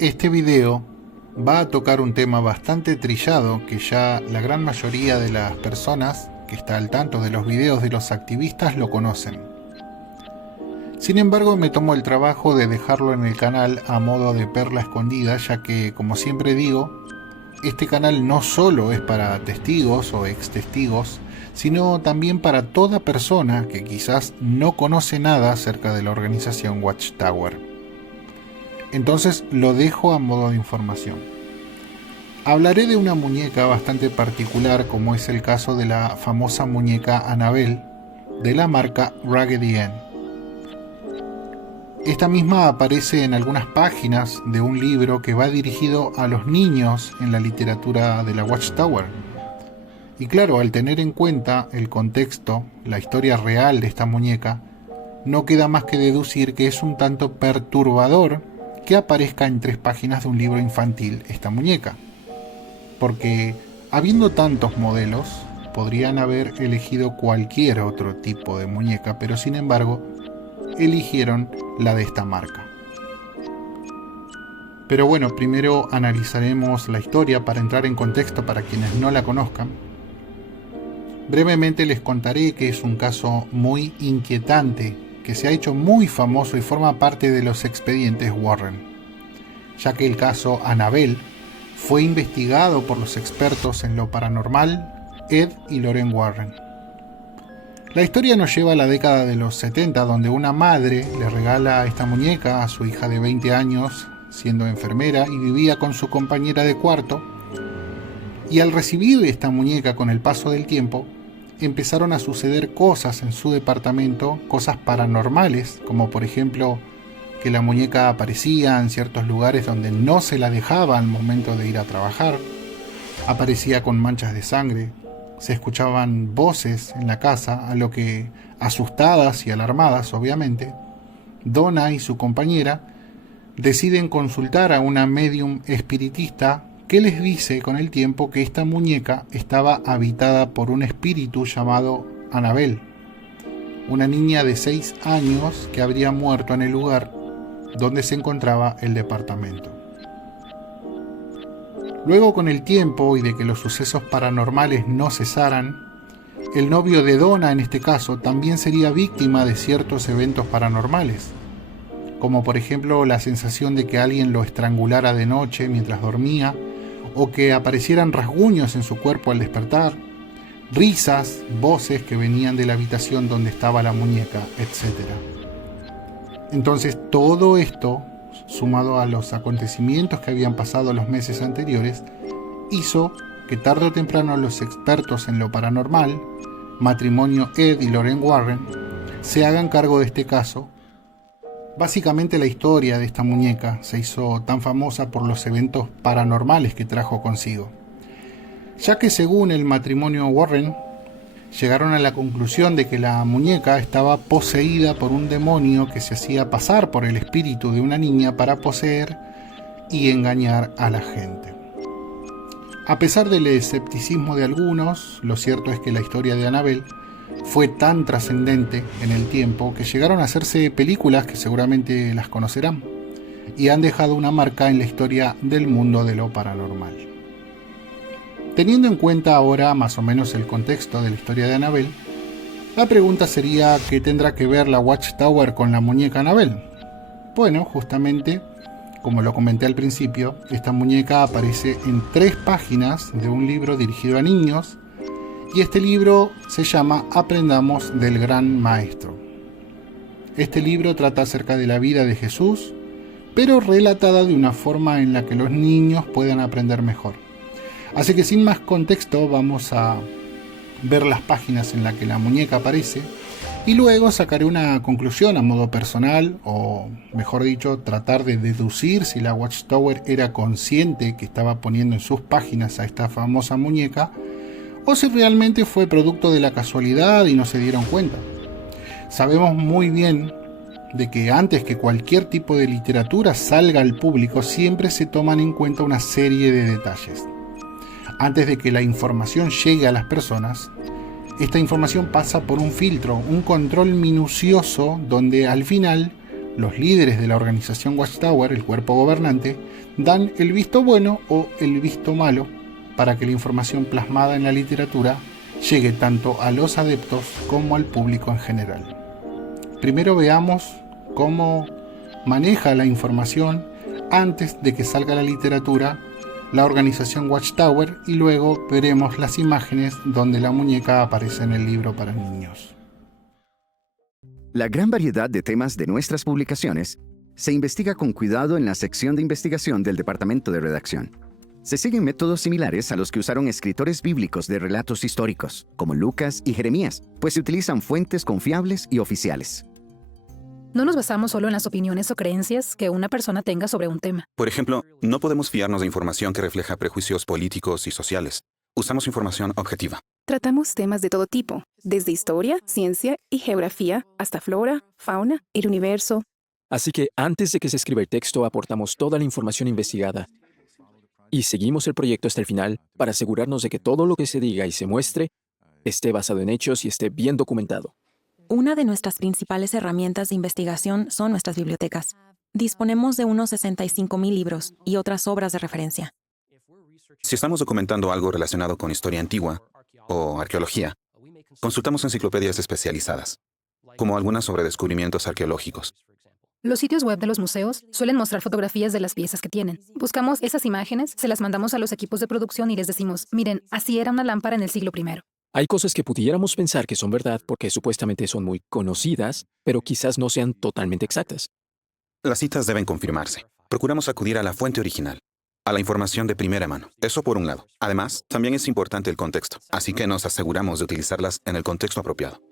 Este video va a tocar un tema bastante trillado que ya la gran mayoría de las personas que está al tanto de los videos de los activistas lo conocen. Sin embargo, me tomo el trabajo de dejarlo en el canal a modo de perla escondida, ya que, como siempre digo, este canal no solo es para testigos o ex testigos, sino también para toda persona que quizás no conoce nada acerca de la organización Watchtower. Entonces lo dejo a modo de información. Hablaré de una muñeca bastante particular, como es el caso de la famosa muñeca Annabelle de la marca Raggedy Ann. Esta misma aparece en algunas páginas de un libro que va dirigido a los niños en la literatura de la Watchtower. Y claro, al tener en cuenta el contexto, la historia real de esta muñeca, no queda más que deducir que es un tanto perturbador que aparezca en 3 páginas de un libro infantil esta muñeca. Porque, habiendo tantos modelos, podrían haber elegido cualquier otro tipo de muñeca, pero sin embargo, eligieron la de esta marca. Pero bueno, primero analizaremos la historia para entrar en contexto para quienes no la conozcan. Brevemente les contaré que es un caso muy inquietante que se ha hecho muy famoso y forma parte de los expedientes Warren, ya que el caso Annabelle fue investigado por los expertos en lo paranormal Ed y Lorraine Warren. La historia nos lleva a la década de los 70, donde una madre le regala esta muñeca a su hija de 20 años, siendo enfermera, y vivía con su compañera de cuarto. Y al recibir esta muñeca con el paso del tiempo, empezaron a suceder cosas en su departamento, cosas paranormales, como por ejemplo que la muñeca aparecía en ciertos lugares donde no se la dejaba al momento de ir a trabajar, aparecía con manchas de sangre, se escuchaban voces en la casa, a lo que, asustadas y alarmadas obviamente, Donna y su compañera deciden consultar a una medium espiritista que les dice con el tiempo que esta muñeca estaba habitada por un espíritu llamado Annabelle, una niña de 6 años que habría muerto en el lugar donde se encontraba el departamento. Luego, con el tiempo y de que los sucesos paranormales no cesaran, el novio de Donna en este caso también sería víctima de ciertos eventos paranormales, como por ejemplo la sensación de que alguien lo estrangulara de noche mientras dormía, o que aparecieran rasguños en su cuerpo al despertar, risas, voces que venían de la habitación donde estaba la muñeca, etc. Entonces todo esto, sumado a los acontecimientos que habían pasado los meses anteriores, hizo que tarde o temprano los expertos en lo paranormal, matrimonio Ed y Lorraine Warren, se hagan cargo de este caso. Básicamente la historia de esta muñeca se hizo tan famosa por los eventos paranormales que trajo consigo, ya que según el matrimonio Warren, llegaron a la conclusión de que la muñeca estaba poseída por un demonio que se hacía pasar por el espíritu de una niña para poseer y engañar a la gente. A pesar del escepticismo de algunos, lo cierto es que la historia de Annabelle fue tan trascendente en el tiempo que llegaron a hacerse películas que seguramente las conocerán y han dejado una marca en la historia del mundo de lo paranormal. Teniendo en cuenta ahora más o menos el contexto de la historia de Annabelle, la pregunta sería: ¿qué tendrá que ver la Watchtower con la muñeca Annabelle? Bueno, justamente, como lo comenté al principio, esta muñeca aparece en 3 páginas de un libro dirigido a niños, y este libro se llama Aprendamos del Gran Maestro. Este libro trata acerca de la vida de Jesús, pero relatada de una forma en la que los niños puedan aprender mejor. Así que sin más contexto vamos a ver las páginas en las que la muñeca aparece y luego sacaré una conclusión a modo personal, o mejor dicho, tratar de deducir si la Watchtower era consciente que estaba poniendo en sus páginas a esta famosa muñeca, o si realmente fue producto de la casualidad y no se dieron cuenta. Sabemos muy bien de que antes que cualquier tipo de literatura salga al público, siempre se toman en cuenta una serie de detalles. Antes de que la información llegue a las personas, esta información pasa por un filtro, un control minucioso, donde al final Los líderes de la organización Watchtower, el cuerpo gobernante, dan el visto bueno o el visto malo para que la información plasmada en la literatura llegue tanto a los adeptos como al público en general. Primero veamos cómo maneja la información antes de que salga la literatura la organización Watchtower, y luego veremos las imágenes donde la muñeca aparece en el libro para niños. La gran variedad de temas de nuestras publicaciones se investiga con cuidado en la sección de investigación del Departamento de Redacción. Se siguen métodos similares a los que usaron escritores bíblicos de relatos históricos, como Lucas y Jeremías, pues se utilizan fuentes confiables y oficiales. No nos basamos solo en las opiniones o creencias que una persona tenga sobre un tema. Por ejemplo, no podemos fiarnos de información que refleja prejuicios políticos y sociales. Usamos información objetiva. Tratamos temas de todo tipo, desde historia, ciencia y geografía, hasta flora, fauna, el universo. Así que antes de que se escriba el texto, aportamos toda la información investigada y seguimos el proyecto hasta el final para asegurarnos de que todo lo que se diga y se muestre esté basado en hechos y esté bien documentado. Una de nuestras principales herramientas de investigación son nuestras bibliotecas. Disponemos de unos 65,000 libros y otras obras de referencia. Si estamos documentando algo relacionado con historia antigua o arqueología, consultamos enciclopedias especializadas, como algunas sobre descubrimientos arqueológicos. Los sitios web de los museos suelen mostrar fotografías de las piezas que tienen. Buscamos esas imágenes, se las mandamos a los equipos de producción y les decimos, miren, así era una lámpara en el siglo I. Hay cosas que pudiéramos pensar que son verdad porque supuestamente son muy conocidas, pero quizás no sean totalmente exactas. Las citas deben confirmarse. Procuramos acudir a la fuente original, a la información de primera mano. Eso por un lado. Además, también es importante el contexto, así que nos aseguramos de utilizarlas en el contexto apropiado.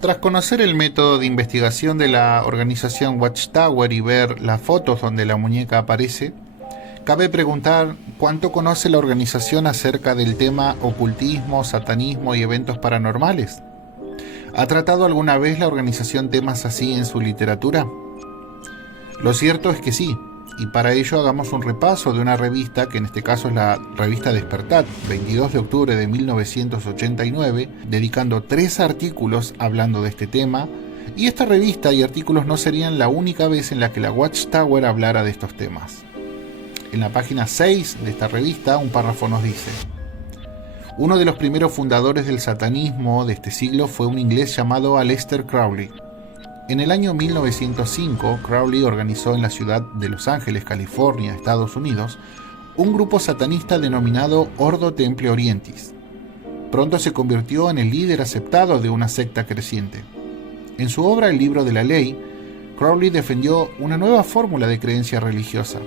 Tras conocer el método de investigación de la organización Watchtower y ver las fotos donde la muñeca aparece, cabe preguntar cuánto conoce la organización acerca del tema ocultismo, satanismo y eventos paranormales. ¿Ha tratado alguna vez la organización temas así en su literatura? Lo cierto es que sí, y para ello hagamos un repaso de una revista, que en este caso es la revista Despertat, 22 de octubre de 1989, dedicando 3 artículos hablando de este tema, y esta revista y artículos no serían la única vez en la que la Watchtower hablara de estos temas. En la página 6 de esta revista, un párrafo nos dice: uno de los primeros fundadores del satanismo de este siglo fue un inglés llamado Aleister Crowley. En el año 1905, Crowley organizó en la ciudad de Los Ángeles, California, Estados Unidos, un grupo satanista denominado Ordo Templi Orientis. Pronto se convirtió en el líder aceptado de una secta creciente. En su obra El Libro de la Ley, Crowley defendió una nueva fórmula de creencia religiosa: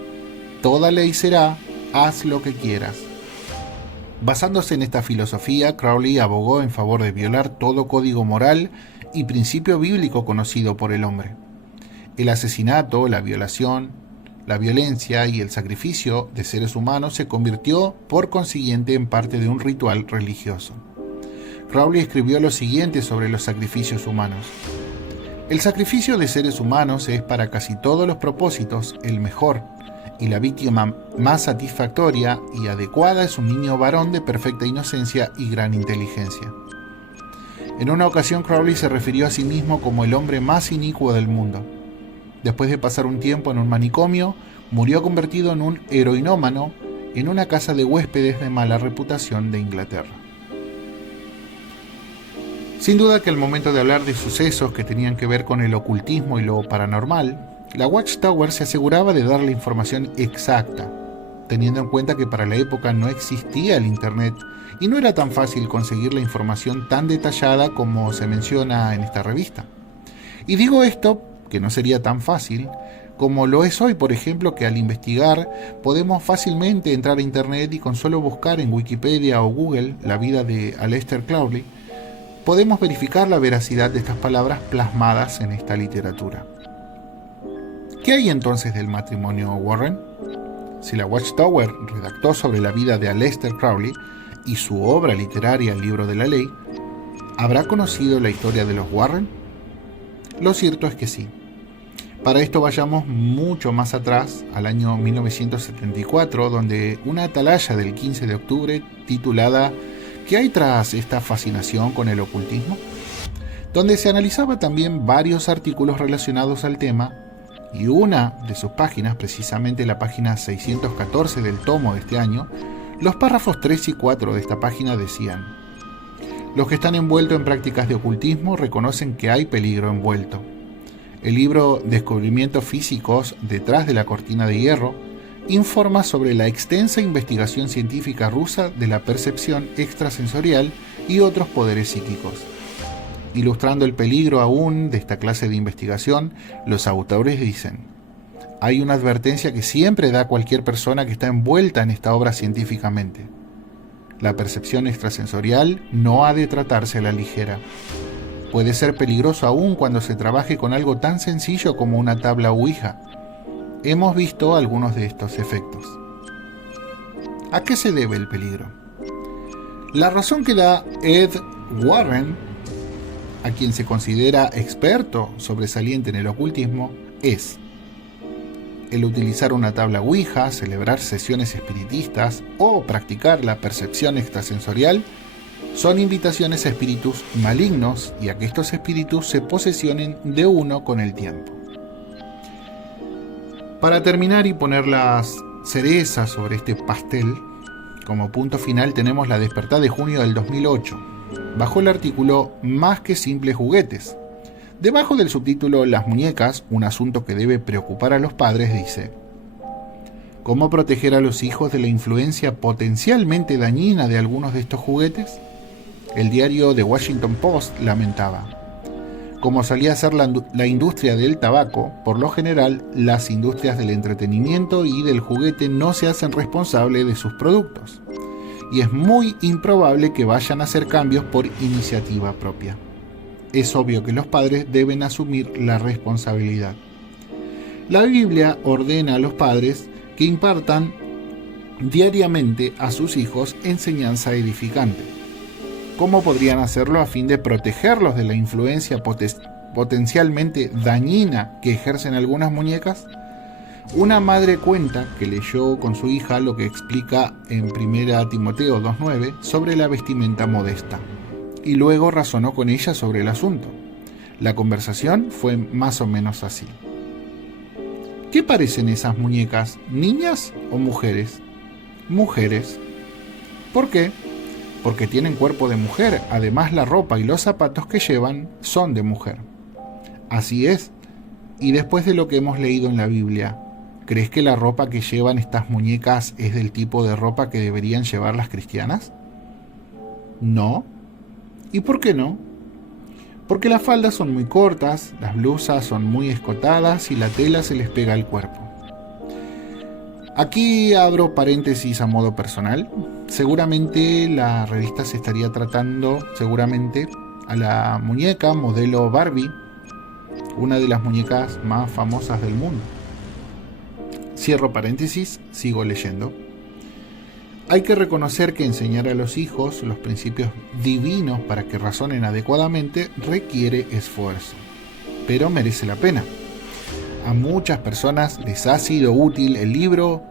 toda ley será, haz lo que quieras. Basándose en esta filosofía, Crowley abogó en favor de violar todo código moral y principio bíblico conocido por el hombre. El asesinato, la violación, la violencia y el sacrificio de seres humanos se convirtió, por consiguiente, en parte de un ritual religioso. Crowley escribió lo siguiente sobre los sacrificios humanos: el sacrificio de seres humanos es para casi todos los propósitos el mejor, y la víctima más satisfactoria y adecuada es un niño varón de perfecta inocencia y gran inteligencia. En una ocasión, Crowley se refirió a sí mismo como el hombre más inicuo del mundo. Después de pasar un tiempo en un manicomio, murió convertido en un heroinómano en una casa de huéspedes de mala reputación de Inglaterra. Sin duda que al momento de hablar de sucesos que tenían que ver con el ocultismo y lo paranormal, la Watchtower se aseguraba de dar la información exacta. teniendo en cuenta que para la época no existía el Internet y no era tan fácil conseguir la información tan detallada como se menciona en esta revista. Y digo esto, que no sería tan fácil, como lo es hoy, por ejemplo, que al investigar podemos fácilmente entrar a Internet y con solo buscar en Wikipedia o Google la vida de Aleister Crowley, podemos verificar la veracidad de estas palabras plasmadas en esta literatura. ¿Qué hay entonces del matrimonio Warren? Si la Watchtower redactó sobre la vida de Aleister Crowley y su obra literaria El libro de la ley, ¿habrá conocido la historia de los Warren? Lo cierto es que sí. Para esto vayamos mucho más atrás, al año 1974, donde una atalaya del 15 de octubre titulada ¿Qué hay tras esta fascinación con el ocultismo?, donde se analizaba también varios artículos relacionados al tema, y una de sus páginas, precisamente la página 614 del tomo de este año, los párrafos 3 y 4 de esta página decían: los que están envueltos en prácticas de ocultismo reconocen que hay peligro envuelto. El libro Descubrimientos físicos detrás de la cortina de hierro informa sobre la extensa investigación científica rusa de la percepción extrasensorial y otros poderes psíquicos. Ilustrando el peligro aún de esta clase de investigación, los autores dicen: hay una advertencia que siempre da cualquier persona que está envuelta en esta obra científicamente. La percepción extrasensorial no ha de tratarse a la ligera. Puede ser peligroso aún cuando se trabaje con algo tan sencillo como una tabla Ouija. Hemos visto algunos de estos efectos. ¿A qué se debe el peligro? La razón que da Ed Warren, a quien se considera experto sobresaliente en el ocultismo, es el utilizar una tabla Ouija, celebrar sesiones espiritistas o practicar la percepción extrasensorial son invitaciones a espíritus malignos y a que estos espíritus se posesionen de uno con el tiempo. Para terminar y poner las cerezas sobre este pastel, como punto final tenemos la Despertá de junio del 2008, bajo el artículo Más que simples juguetes. Debajo del subtítulo Las muñecas, un asunto que debe preocupar a los padres, dice: ¿cómo proteger a los hijos de la influencia potencialmente dañina de algunos de estos juguetes? El diario The Washington Post lamentaba: como solía ser la industria del tabaco, por lo general, las industrias del entretenimiento y del juguete no se hacen responsables de sus productos, y es muy improbable que vayan a hacer cambios por iniciativa propia. Es obvio que los padres deben asumir la responsabilidad. La Biblia ordena a los padres que impartan diariamente a sus hijos enseñanza edificante. ¿Cómo podrían hacerlo a fin de protegerlos de la influencia potencialmente dañina que ejercen algunas muñecas? Una madre cuenta que leyó con su hija lo que explica en 1 Timoteo 2:9 sobre la vestimenta modesta, y luego razonó con ella sobre el asunto. La conversación fue más o menos así: ¿qué parecen esas muñecas, niñas o mujeres? Mujeres. ¿Por qué? Porque tienen cuerpo de mujer, además la ropa y los zapatos que llevan son de mujer. Así es. Y después de lo que hemos leído en la Biblia, ¿crees que la ropa que llevan estas muñecas es del tipo de ropa que deberían llevar las cristianas? No. ¿Y por qué no? Porque las faldas son muy cortas, las blusas son muy escotadas y la tela se les pega al cuerpo. Aquí abro paréntesis a modo personal. Seguramente la revista se estaría tratando a la muñeca modelo Barbie, una de las muñecas más famosas del mundo. Cierro paréntesis, sigo leyendo. Hay que reconocer que enseñar a los hijos los principios divinos para que razonen adecuadamente requiere esfuerzo, pero merece la pena. A muchas personas les ha sido útil el libro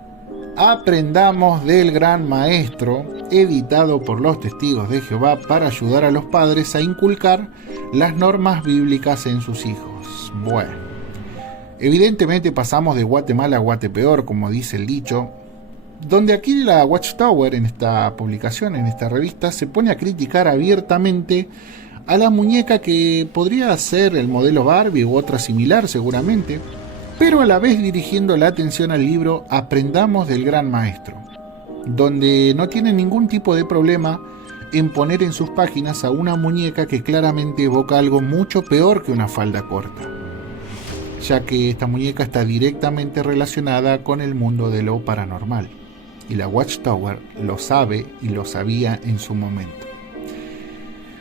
Aprendamos del Gran Maestro, editado por los Testigos de Jehová para ayudar a los padres a inculcar las normas bíblicas en sus hijos. Bueno, evidentemente pasamos de Guatemala a Guatepeor, como dice el dicho, donde aquí la Watchtower, en esta publicación, en esta revista, se pone a criticar abiertamente a la muñeca que podría ser el modelo Barbie u otra similar seguramente, pero a la vez dirigiendo la atención al libro Aprendamos del Gran Maestro, donde no tiene ningún tipo de problema en poner en sus páginas a una muñeca que claramente evoca algo mucho peor que una falda corta, ya que esta muñeca está directamente relacionada con el mundo de lo paranormal, y la Watchtower lo sabe y lo sabía en su momento.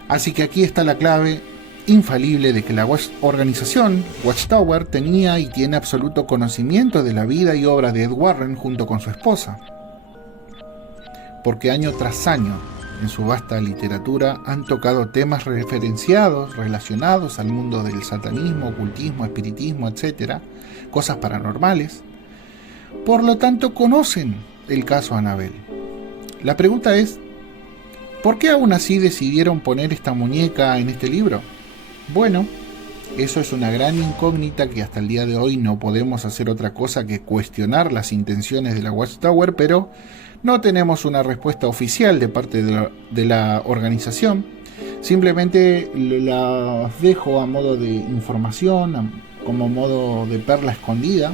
Así que aquí está la clave infalible de que la organización Watchtower tenía y tiene absoluto conocimiento de la vida y obra de Ed Warren junto con su esposa, porque año tras año en su vasta literatura han tocado temas referenciados relacionados al mundo del satanismo, ocultismo, espiritismo, etc., cosas paranormales. Por lo tanto, conocen el caso Annabelle. La pregunta es, ¿por qué aún así decidieron poner esta muñeca en este libro? Bueno, eso es una gran incógnita que hasta el día de hoy no podemos hacer otra cosa que cuestionar las intenciones de la Watchtower, pero no tenemos una respuesta oficial de parte de la organización. Simplemente las dejo a modo de información, como modo de perla escondida.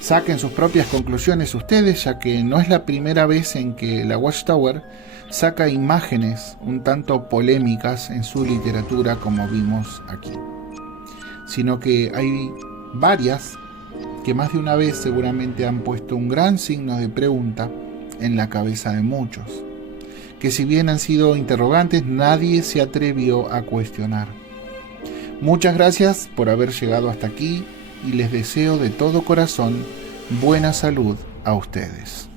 Saquen sus propias conclusiones ustedes, ya que no es la primera vez en que la Watchtower saca imágenes un tanto polémicas en su literatura, como vimos aquí, sino que hay varias que más de una vez seguramente han puesto un gran signo de pregunta en la cabeza de muchos, que si bien han sido interrogantes, nadie se atrevió a cuestionar. Muchas gracias por haber llegado hasta aquí y les deseo de todo corazón buena salud a ustedes.